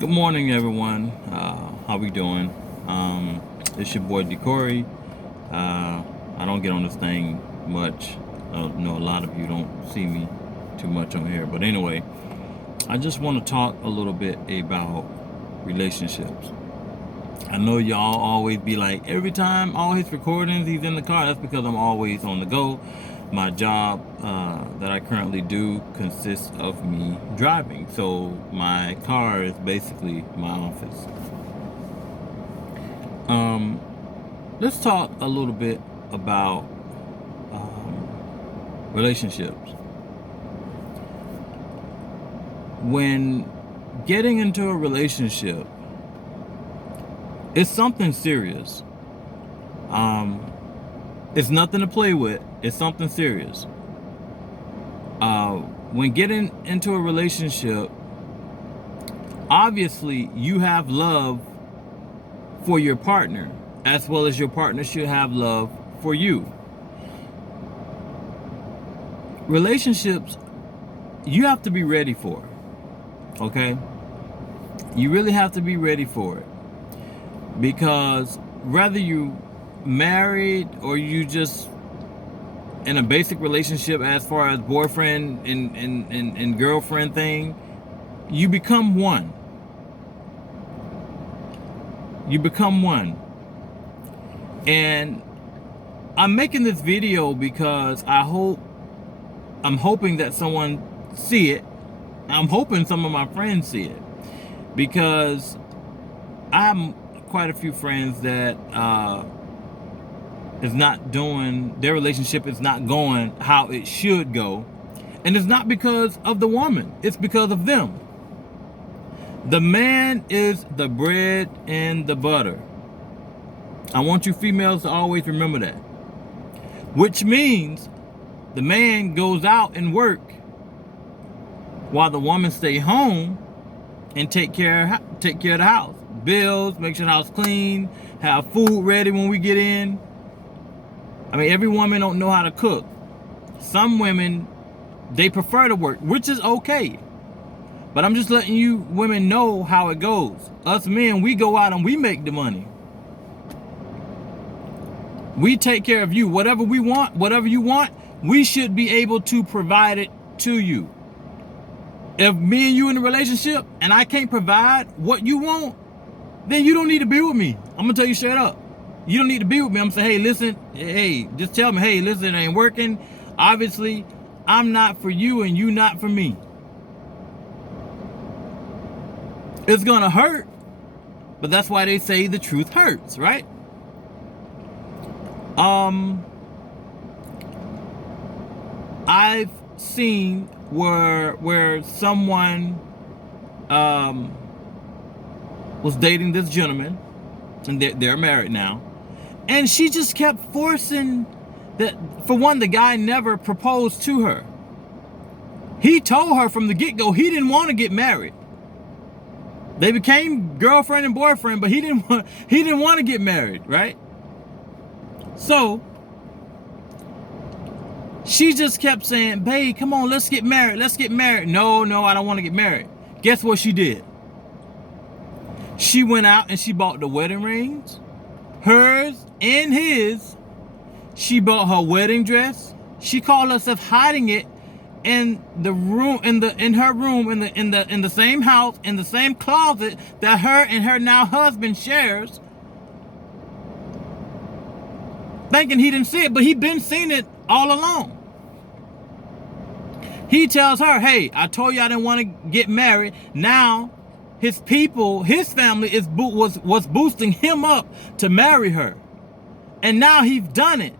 Good morning, everyone. How we doing? It's your boy Decory. I don't get on this thing much. I know a lot of you don't see me too much on here, but anyway, I just want to talk a little bit about relationships. I know y'all always be like, every time all his recordings, he's in the car. That's because I'm always on the go. My job that I currently do consists of me driving. So my car is basically my office. Let's talk a little bit about relationships. When getting into a relationship, it's something serious. It's nothing to play with. It's something serious. When getting into a relationship, obviously you have love for your partner, as well as your partner should have love for you. Relationships, you have to be ready for, okay? You really have to be ready for it. Because whether you married or you just in a basic relationship as far as boyfriend and girlfriend thing, you become one. You become one. And I'm making this video because I'm hoping that someone see it. I'm hoping some of my friends see it. Because I have quite a few friends that is not doing, their relationship is not going how it should go. And it's not because of the woman, it's because of them. The man is the bread and the butter. I want you females to always remember that. Which means the man goes out and work while the woman stay home and take care of the house. Bills, make sure the house clean, have food ready when we get in. I mean, every woman don't know how to cook. Some women, they prefer to work, which is okay. But I'm just letting you women know how it goes. Us men, we go out and we make the money. We take care of you. Whatever we want, whatever you want, we should be able to provide it to you. If me and you in a relationship and I can't provide what you want, then you don't need to be with me. I'm gonna tell you straight up. You don't need to be with me. I'm saying, hey, listen, hey, just tell me, hey, listen, it ain't working. Obviously, I'm not for you and you not for me. It's gonna hurt, but that's why they say the truth hurts, right? I've seen where someone was dating this gentleman, and they're married now, and she just kept forcing that. For one, the guy never proposed to her. He told her from the get-go he didn't want to get married. They became girlfriend and boyfriend, but he didn't want to get married, right? So she just kept saying, babe, come on, let's get married. Let's get married. No, I don't want to get married. Guess what she did? She went out and she bought the wedding rings, hers and his. She bought her wedding dress. She called herself hiding it in the room, in her room, in the same house, in the same closet that her and her now husband shares. Thinking he didn't see it, but he been seeing it all along. He tells her, hey, I told you I didn't want to get married. Now his people, his family was boosting him up to marry her. And now he's done it.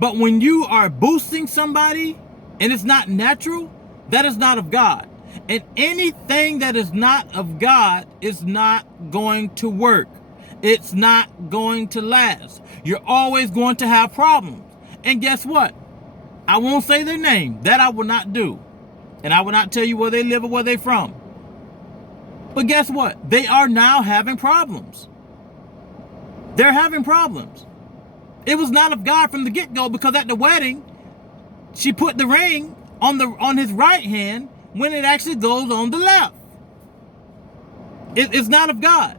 But when you are boosting somebody and it's not natural, that is not of God. And anything that is not of God is not going to work. It's not going to last. You're always going to have problems. And guess what? I won't say their name. That I will not do. And I will not tell you where they live or where they're from. But guess what? They are now having problems. They're having problems. It was not of God from the get-go, because at the wedding, she put the ring on his right hand when it actually goes on the left. It's not of God.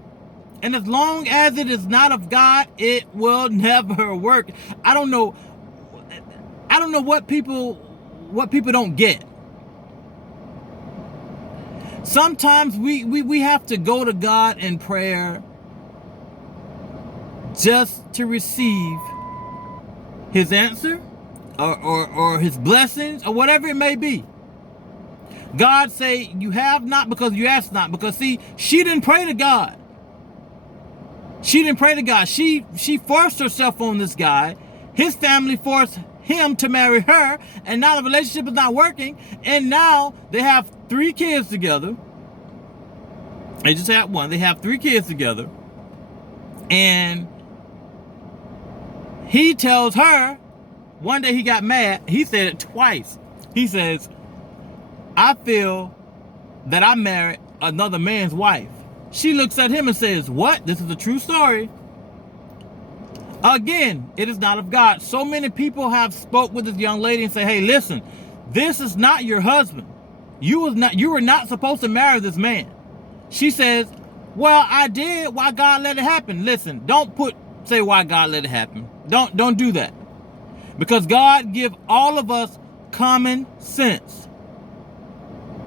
And as long as it is not of God, it will never work. I don't know what people don't get. Sometimes we have to go to God in prayer just to receive his answer or his blessings or whatever it may be. God say you have not because you ask not. Because see, she didn't pray to God. She didn't pray to God. She forced herself on this guy. His family forced him to marry her, and now the relationship is not working, and now they have 3 kids together. They just had one. They have 3 kids together. And he tells her, one day he got mad. He said it twice. He says, I feel that I married another man's wife. She looks at him and says, what? This is a true story. Again, it is not of God. So many people have spoke with this young lady and say, hey, listen, this is not your husband. You were not supposed to marry this man. She says, well, I did. Why God let it happen? Listen, don't say why God let it happen. Don't do that. Because God give all of us common sense.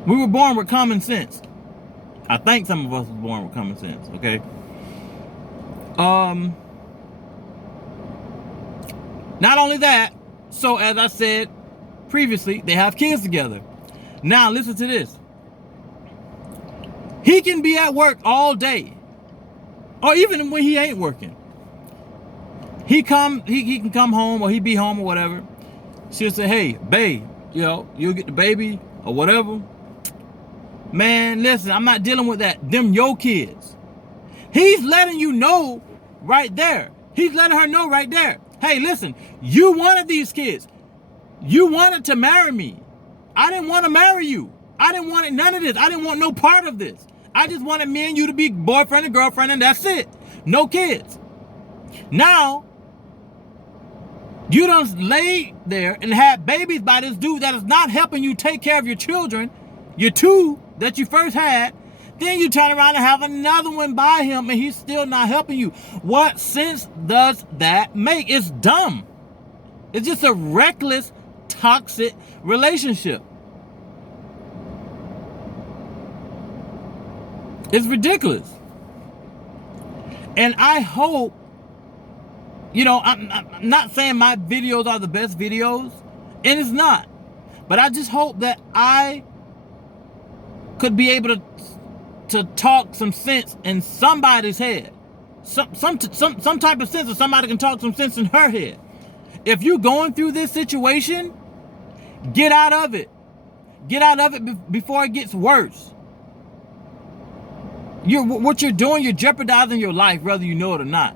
We were born with common sense. I think some of us were born with common sense, okay? Not only that, so as I said previously, they have kids together. Now listen to this. He can be at work all day, or even when he ain't working. He can come home, or he be home or whatever. She'll say, hey, babe, you'll get the baby or whatever. Man, listen, I'm not dealing with that. Them your kids. He's letting you know right there. He's letting her know right there. Hey, listen, you wanted these kids. You wanted to marry me. I didn't want to marry you. I didn't want none of this. I didn't want no part of this. I just wanted me and you to be boyfriend and girlfriend, and that's it. No kids. Now, you done lay there and had babies by this dude that is not helping you take care of your children, your 2 that you first had. Then you turn around and have another one by him, and he's still not helping you. What sense does that make? It's dumb. It's just a reckless, toxic relationship. It's ridiculous. And I hope, I'm not saying my videos are the best videos, and it's not. But I just hope that I could be able to talk some sense in somebody's head. Some type of sense, or somebody can talk some sense in her head. If you're going through this situation, get out of it. Get out of it before it gets worse. What you're doing, you're jeopardizing your life, whether you know it or not.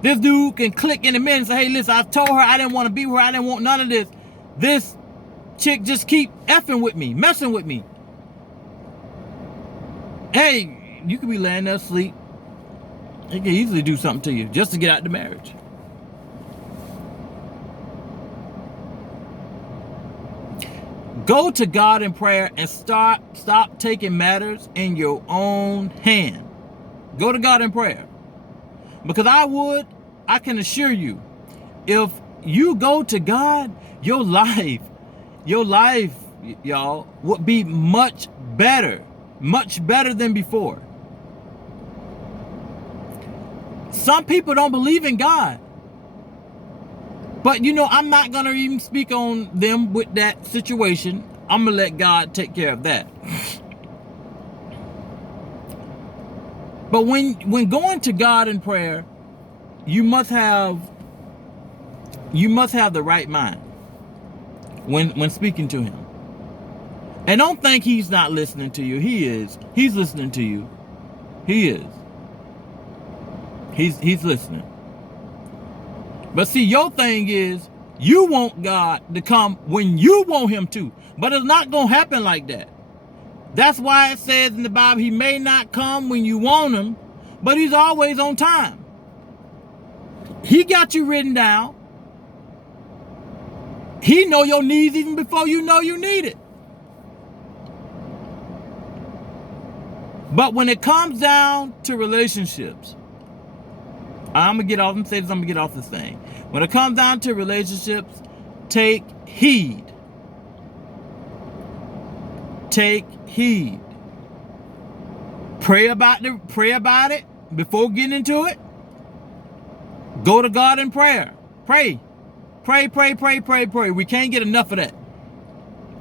This dude can click in a minute and say, hey, listen, I told her I didn't want to be with her. I didn't want none of this. This chick just keep effing with me, messing with me. Hey, you could be laying there asleep. He can easily do something to you just to get out the marriage. Go to God in prayer and stop taking matters in your own hand. Go to God in prayer. Because I can assure you, if you go to God, your life, y'all, would be much better than before. Some people don't believe in God. But I'm not going to even speak on them with that situation. I'm going to let God take care of that. But when going to God in prayer, you must have the right mind when speaking to him. And don't think he's not listening to you. He is. He's listening to you. He is. He's listening. But see, your thing is you want God to come when you want him to. But it's not going to happen like that. That's why it says in the Bible, he may not come when you want him, but he's always on time. He got you written down. He know your needs even before you know you need it. But when it comes down to relationships, I'm gonna get off and say this, I'm gonna get off this thing. When it comes down to relationships, take heed. Take heed. Pray about it before getting into it. Go to God in prayer. Pray. Pray. We can't get enough of that.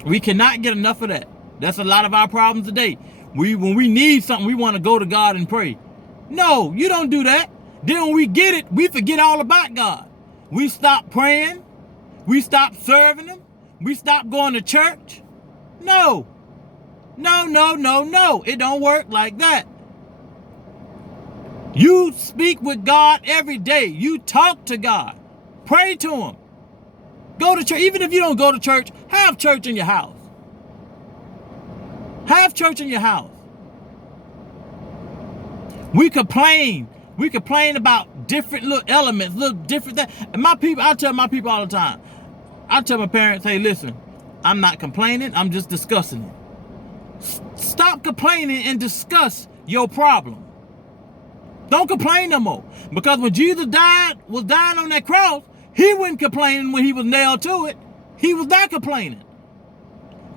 We cannot get enough of that. That's a lot of our problems today. When we need something, we want to go to God and pray. No, you don't do that. Then when we get it, we forget all about God. We stop praying. We stop serving Him. We stop going to church. No. It don't work like that. You speak with God every day. You talk to God. Pray to Him. Go to church. Even if you don't go to church, have church in your house. Have church in your house. We complain. We complain about different little elements, little different things. And I tell my people all the time. I tell my parents, hey, listen, I'm not complaining. I'm just discussing it. Stop complaining and discuss your problem. Don't complain no more. Because when Jesus was dying on that cross, He wasn't complaining when He was nailed to it. He was not complaining.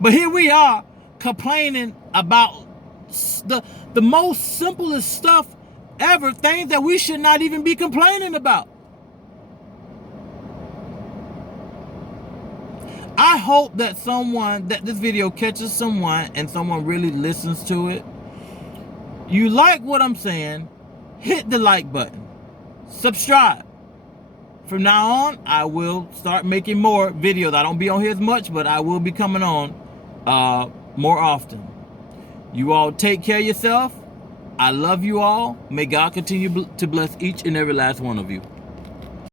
But here we are complaining about the most simplest stuff ever, things that we should not even be complaining about. I hope that this video catches someone and someone really listens to it. You like what I'm saying, hit the like button. Subscribe. From now on, I will start making more videos. I don't be on here as much, but I will be coming on more often. You all take care of yourself. I love you all. May God continue to bless each and every last one of you.